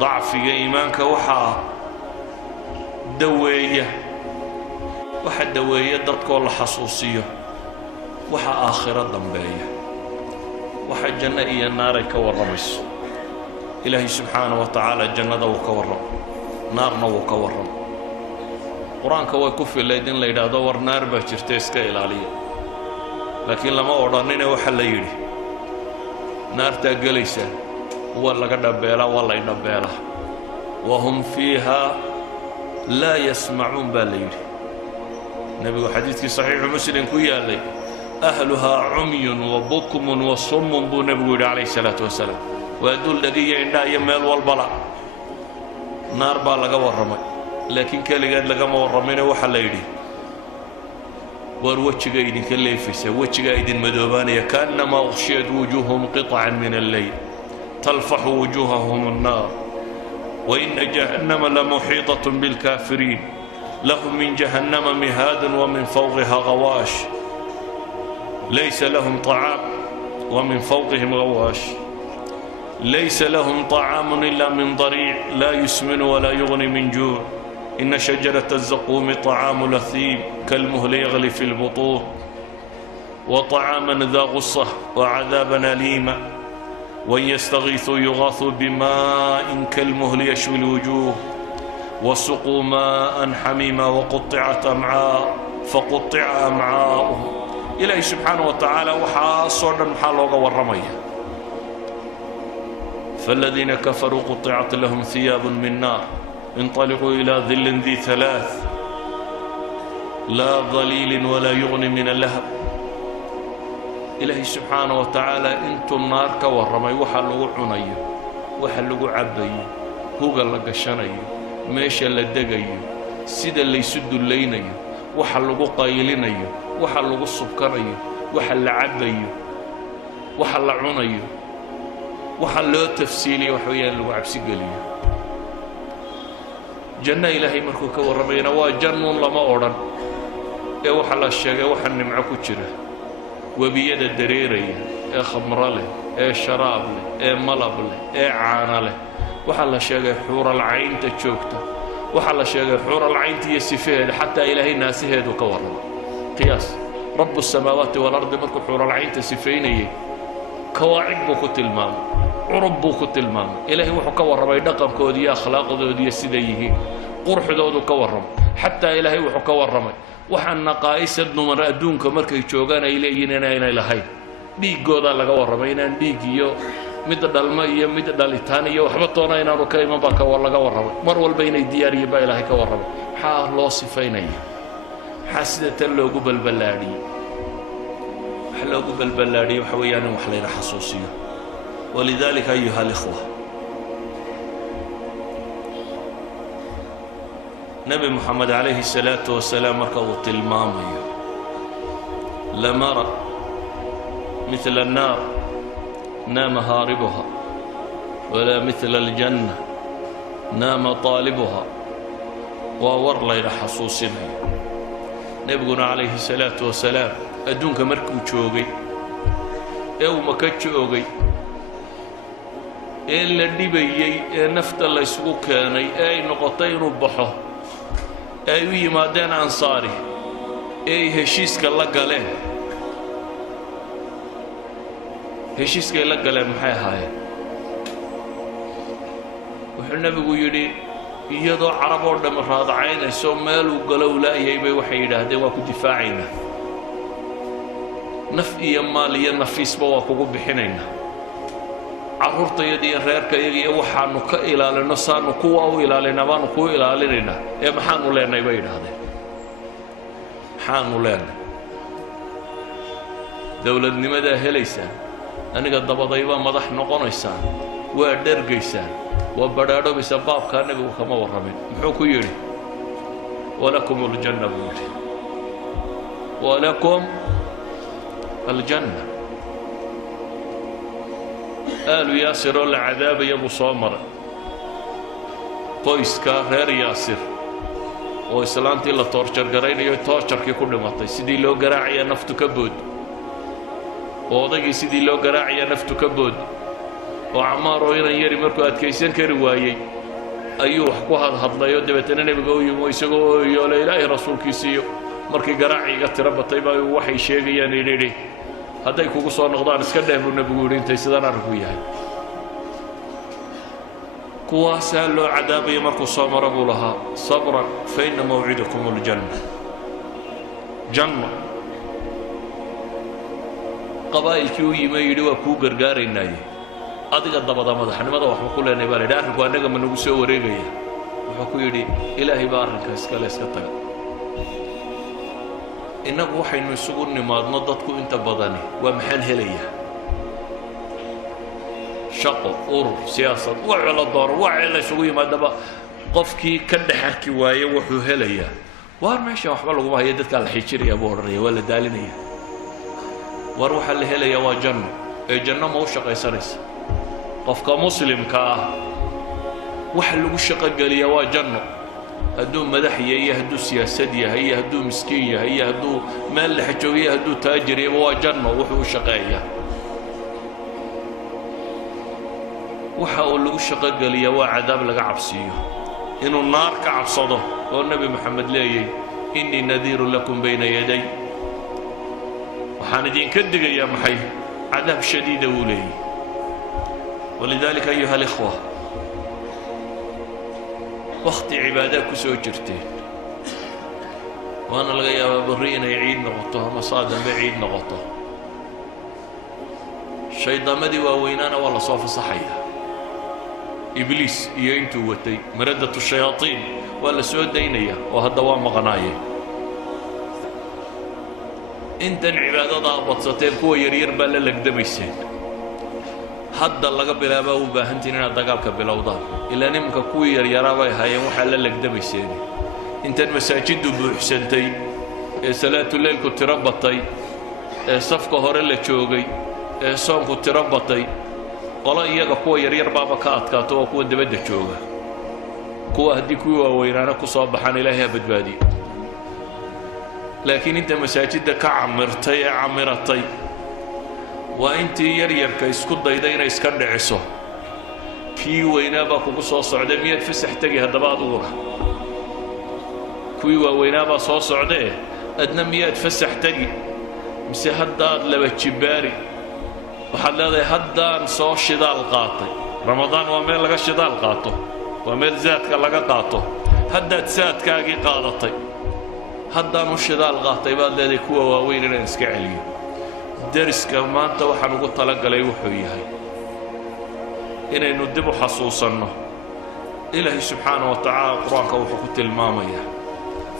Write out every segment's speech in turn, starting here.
ضعفiga iimaanka waxaa daweeya dadkoo la xasuusiyo waxa aakhiro dambeeya waxa janno iyo naar ay ka warramayso ilaahay subxaanahu wa tacaala jannada wuu ka warramo naarna wuu ka warramo qur-aanka way ku filayd in la yidhaahdo war naar baa jirta iska ilaaliya laakiin lama odhanine waxa la yidhi naartaa gelaysaa waa laga dhabeelaa waa lay dhabeelaa wahum fiihaa laa yasmacuun baa la yidhi nebigu xadiidkii saxiixu muslim ku yaallay ahluhaa cumyun wa bukmun wa summun buu nebigu yidhi calayhi salaatu wasalaam waa dul dhagiya indhaa iyo meel walbala naar baa laga warramay laakiin keligeed lagama warramine waxaa la yidhi war wejiga idinka leefaysa wejigaa idin madoobaanaya kaannamaa ukhshiyat wujuuhum qiطcan min alleyl talfaxu wujuuhahum annaar waina jahannama lamuxiiطaة biاlkaafiriin lahum min jahannama mihaadun wamin fawqiha gawaash laysa lahum طacaam wamin fawqihim gawaash laysa lahum طacaamun ila min dariic laa yusminu walaa yugni min juuc إن شجرة الزقوم طعام الأثيم كالمهل يغلي في البطون وطعاما ذا غصة وعذابا أليما وإن يستغيثوا يغاثوا بماء كالمهل يشوي الوجوه وسقوا ماء حميما وقطعت أمعاء فقطع أمعاؤهم إلهي سبحانه وتعالى وحاصرا محالوغا والرمية فالذين كفروا قطعت لهم ثياب من نار انطلقوا إلى ظل ذي ثلاث لا ظليل ولا يغني من اللهب إلهي سبحانه وتعالى انتو النار كورمي وحلقوا عنيو وحلقوا عبيو هوغا لقشانيو ميشا لدقيو سيدا اللي يسدوا اللينيو وحلقوا قايلينيو وحلقوا السبكريو وحل عبيو وحل عنيو وحلقوا تفسيلي وحويا اللي عبسي قليو janno ilaahay markuu ka warramayna waa jannuun lama odhan ee waxa la sheegay waxa nimco ku jira webiyada dareeraya ee khamro leh ee sharaab leh ee malab leh ee caana leh waxa la sheegay xuural caynta joogta waxa la sheegay xuural caynta iyo sifaheeda xataa ilaahay naasiheedu ka warramay qiyaas rabbu samaawaati wal ardi markuu xuural caynta sifaynayay kawaacib buu ku tilmaamay curub buu ku tilmaamay ilaahay wuxuu ka warramay dhaqankoodii iyo akhlaaqdoodii iyo sida yihiin qurxdoodu ka warramay xataa ilaahay wuxuu ka warramay waxaan naqaa'isad dumar adduunka markay joogaan ay leeyihiin inaanay lahayn dhiiggoodaa laga warramay inaan dhiig iyo mid dhalmo iyo mid dhalitaan iyo waxba toona inaanu ka iman baa laga warramay mar walba inay diyaariyeen baa ilaahay ka warramay maxaa loo sifaynaya maxaa sida tan loogu balballaadhiyey wax loogu balballaadhiyey waxa weeyaan in wax layna xasuusiyo ولذلك أيها الإخوة نبي محمد عليه الصلاة والسلام مركو تلمامي لمرى مثل النار نام هاربها ولا مثل الجنة نام طالبها وور ليل حصوصنا نبينا عليه الصلاة والسلام أدونك مركو تشوغي أو مكتشوغي ee la dhibayay ee nafta la isugu keenay ee ay noqotay inuu baxo ay u yimaadeen ansaari ee heshiiska la galeen heshiiska la galeen maxay ahaayeen wuxuu nabigu yidhi iyadoo carab oo dhan raadacaynayso meel uu galo laayay bay waxay yidhaahdeen waa ku difaacaynaa naf iyo maal iyo nafiisba waa kugu bixinaynaa carruurtayadii reerkayagii iyo waxaanu ka ilaalino saanu kuwa u ilaalina baanu ku ilaalinaynaa ee maxaanu leenahay bay yidhaahdeen maxaanu leenahay dowladnimadaa helaysaan aniga dabadaybaa madax noqonaysaan waa dhergaysaan waa badhaadhobaysa baabkaa nebigu kama warramin muxuu ku yidhi walakum aljanna buu yidhi walakum aljanna آل ياسر ولا عذاب يبو صامر qoyska reer yaasir oo islaantii la torture garaynayo torture-kii ku dhimatay sidii loo garaacaya naftu ka bood odaygii sidii loo garaacaya naftu ka bood وعمار وإن يري مركو أتكيسن كروايي أيوه حكوها هضليو دبتنا نبي ويسقوا يا إلهي رسول كيسيو مركي قراعي قت رب طيبة وحي شيء يعني ليه هذا يكون صار نقدر نسكده بالنبي يقولين تيسدنا ركوياه كواسا لو عذابي مركو صامر لها صبرا فإن موعدكم الجنة جنة قبائل كيوي ما يدوا كو غرغار الناي أديك الضبضة مدحنا ماذا وحنا كلنا نبالي داخل كوانا كمان نقصوا وريجيا وحكوا يدي إلهي بارك اسكال اسكتك إنك وحي نسقون ما نضدكوا أنت بدني ومحل هلية شقة أور سياسة وعلى الدار وعلى شوية ما دبا قفكي كد حكي واي وحو هلية وار ماشي وحبل وما يدك على الحجر يا بوري ولا دالنية وروح اللي هلية وجنة الجنة ما هو شقة يسرس قفك مسلم كا وحل وشقة قال يا وجنة هدو مدحية هي هدو سياسية هي هدو مسكية هي هدو مال حجوية هدو تاجر يا وجنة وحو شقية وحاول لو شقة قال يا وعذاب لقى عبسيه إنه النار كعبصده والنبي محمد ليه إني نذير لكم بين يدي وحاندين كدق يا محي عذاب شديد ولي ولذلك أيها الإخوة وقت عبادك سوجرتين وأنا لقيا برينا يعيد نغطه مصادم بعيد نغطه الشيطان مدي ووينانا والله صوف صحيح إبليس ينتو وتي مردة الشياطين ولا سود دينية وهالدوام مغناية انت العبادة ضابط ستين كو يرير بلا لك دميسين حد الله قبل أبا وباهنتين دقالك بالأوضاع إلا نمك كو يريرا هاي محل لك دميسين انت المساجد بحسنتي صلاة الليل كنت ربطي صفقة هوريلا تشوغي صوم كنت ربطي والله إياك كوا يرير بابا كاتكاتو وكوا دبدة جوجا كوا هدي كوا ويرانا كصابحان إلهي بدبادي لكن أنت مساجد كعمرتي عمرتي وأنت يرير كيسكت ضيدين يسكن عصو كي وينابا كوكو صعدة 100 فسح تجي هذا بعض ورا كي وينابا صعدة أدنى 100 فسح تجي مسهداد لبتشباري waxaad leedahay haddaan soo shidaal qaatay ramadaan waa meel laga shidaal qaato waa meel zaadka laga qaato haddaad saadkaagii qaadatay haddaan u shidaal qaatay baad leedahay kuwa waaweyn inaan iska celiyo dariska maanta waxaan ugu talagalay wuxuu yahay inaynu dib u xasuusanno ilaahay subxaanahu wa tacaala qur-aanka wuxuu ku tilmaamayaa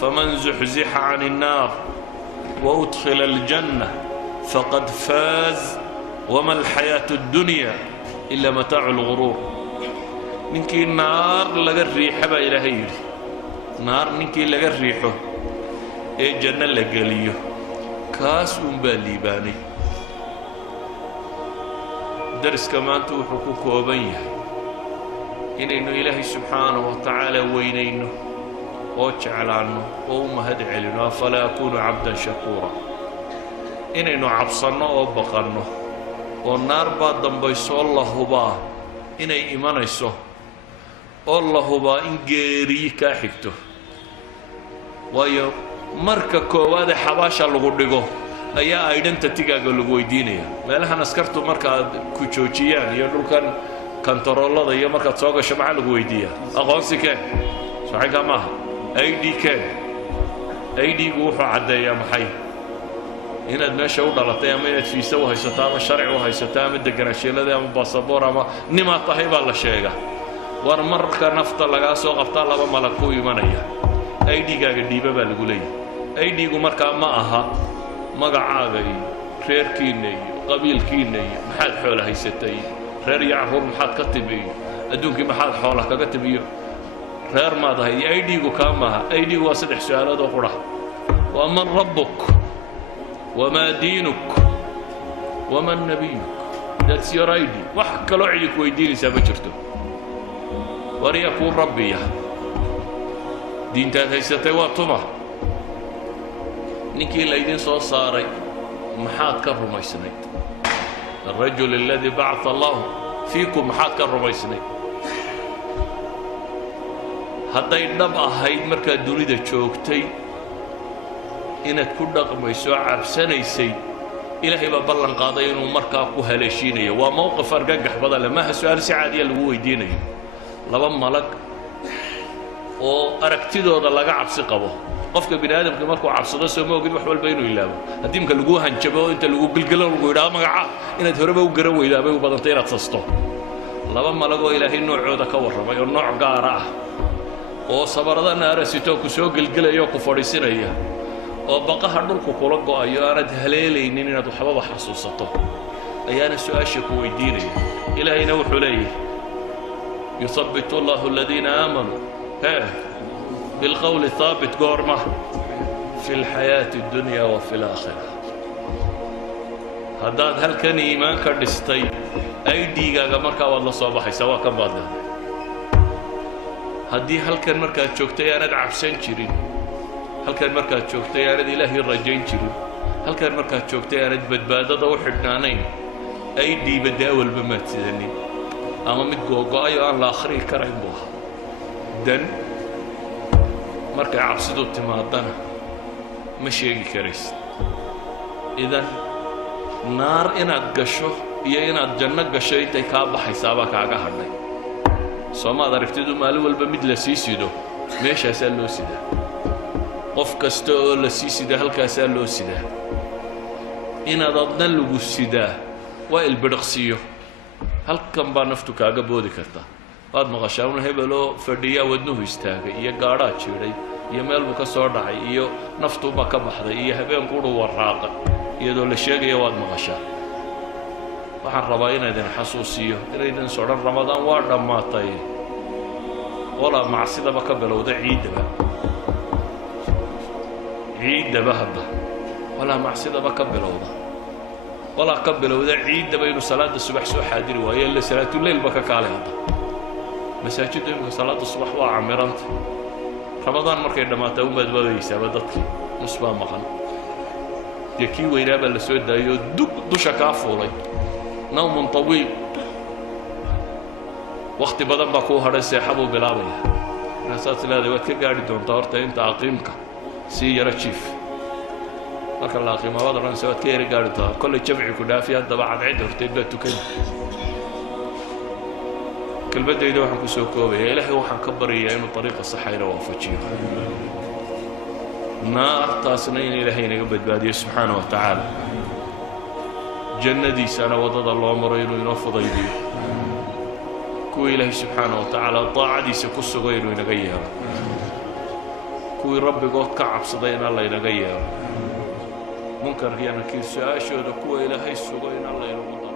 faman zuxzixa cani innaar wa udkhila aljanna faqad faaz وما الحياة الدنيا إلا متاع الغرور ننكي النار لقى الريحة با إلهي نار ننكي لقى الريحة إيه جنة لقى ليه كاس بالليباني درس كمان توحكوك وبيه إنه إلهي سبحانه وتعالى وينينه وجعل عنه وأمهد علنا فلا أكون عبدا شكورا إنه عبصنا وبقرنا والنار بعد دنبيسو الله هبا إني إيمانيسو الله هبا إن جيري كاحكتو ويو مركا كواد حباشا لغو ديغو أيا أيدن تتيغا لغو يدينيا مالها نسكرتو مركا كوچوچيان يقول كان ترولو دا يا مركا تسوغا شمعا لغو يديا أغونسي كان صحيحا ما أيدي كان أيدي وحو عدا يا محي inaad meesha u dhalatay ama inaad fiisa u haysato ama sharci u haysato ama deganaanshiilada ama baasaboor ama nimaad tahay baa la sheega war marka nafta lagaa soo qabtaa laba malag ku imanaya ID-gaaga dhiiba baa lagu leeyahay ID-gu markaa ma aha magacaaga iyo reerkiina iyo qabiilkiina iyo maxaad xoola haysatay reer iyo carruur maxaad ka timi adduunkii maxaad xoola kaga timiyo reer maad ahay ID-gu kaa maaha ID-gu waa 3 su'aalood oo qura waa man rabbuk وما دينك وما نبيك that's your ID وحكى له عيدك ويديني سابجرته وليكون ربي دين تهيستي وطمع نكي ليدين صاري محاد كرم يسنيد الرجل الذي بعث الله fiikum maxaad ka rumaysnay hadday dhab ahayd markaad dunida joogtay inaad ku dhaqmayso cabsanaysay ilaahay baa ballan qaaday inuu markaa ku haleeshiinayo waa mowqif argagax badan leh maaha su-aal si caadiya lagu weydiinayo laba malag oo aragtidooda laga cabsi qabo qofka bini aadamka markuu cabsado soo ma ogid wax walba inuu ilaabo haddii imka lagu hanjabo inta lagu gilgilo lagu yidhaahdo magaca inaad horeba u garan weydaa bay u badantay inaad sasto laba malag oo ilaahay noocooda ka warramay oo nooc gaara ah oo sabarada naarasitoo ku soo gilgilaya oo ku fadhiisinaya oo baqaha dhulku kula go'ayo aanad haleelaynin inaad waxbaba xasuusato ayaana su-aasha ku weydiinaya ilaahayna wuxuu leeyahay yuthabbitu allahu aladiina aamanuu بالقول الثابت قورمة في الحياة الدنيا وفي الآخرة هذا هل كان إيمان كردستي أي ديجا مركا والله صباحي سواء كم بعد هدي هل كان مركا تشوكتي أنا عبسين شيرين هل كان مركا تشوكتي أنا إلهي الرجين شيرين هل كان مركا تشوكتي أنا بدبادة ضوء حدنانين أي دي بداول بمات ذني أما متجوجا أيوة أنا الآخر كريم بوها دن markay cabsidu timaadana ma sheegi karaysid idan naar inaad gasho iyo inaad janno gasho intay kaa baxaysaabaa kaaga hadhay soomaad aragtidu maalin walba mid la sii sido meeshaasaa loo sidaa qof kasta oo la sii sida halkaasaa loo sidaa inaad adna lagu sidaa waa ilbidhiqsiyo halkan baa naftu kaaga boodi karta waad maqashaa un hebeloo fadhiyaa wadnuhu istaagay iyo gaadhaa jiidhay iyo meel buu ka soo dhacay iyo naftuuba ka baxday iyo habeenkuudhu waraaqay iyadoo la sheegaya waad maqashaa waxaan rabaa inaydin xasuusiyo inaydin sodhan ramadaan waa dhammaatay walaa macsidaba ka bilowda ciiddaba hadda walaa macsidaba ka bilowda walaa ka bilowda ciiddaba inuu salaada subax soo xaadiri waayo illa salaatuleylba ka kaalay hadda masaajidda imika salaada subax waa camiranta ramadaan markay dhammaataa u badbaadaysaaba dadkii nus baa maqan dee kii weynaa baa la soo daayoo dusha kaa fuulay nawmun tawiil wakti badan baa kuu hadhay seexa buu bilaabaya markaasaad leedahay waad ka gaadhi doontaa horta inta aqiimka sii yaro jiif marka la aqiimo waad odhanaysa waad ka yara gaadhi doontaa kollay jamci ku dhaafi haddaba cadcid horteed baa tukani كلمتي ده وحنا كسوكوبي إلهي وحنا كبر إياه إنه طريقة صحيحة وافجيه نار تاسنين إلهي نقبل بادي سبحانه وتعالى جنة دي سنة وضد الله مرينه ينفض يديه كو إلهي سبحانه وتعالى طاعة دي سكس غيره ينقيها كو ربي قوت كعب صدين الله ينقيها منكر هي نكير ساشو كو إلهي سغين الله ينقيها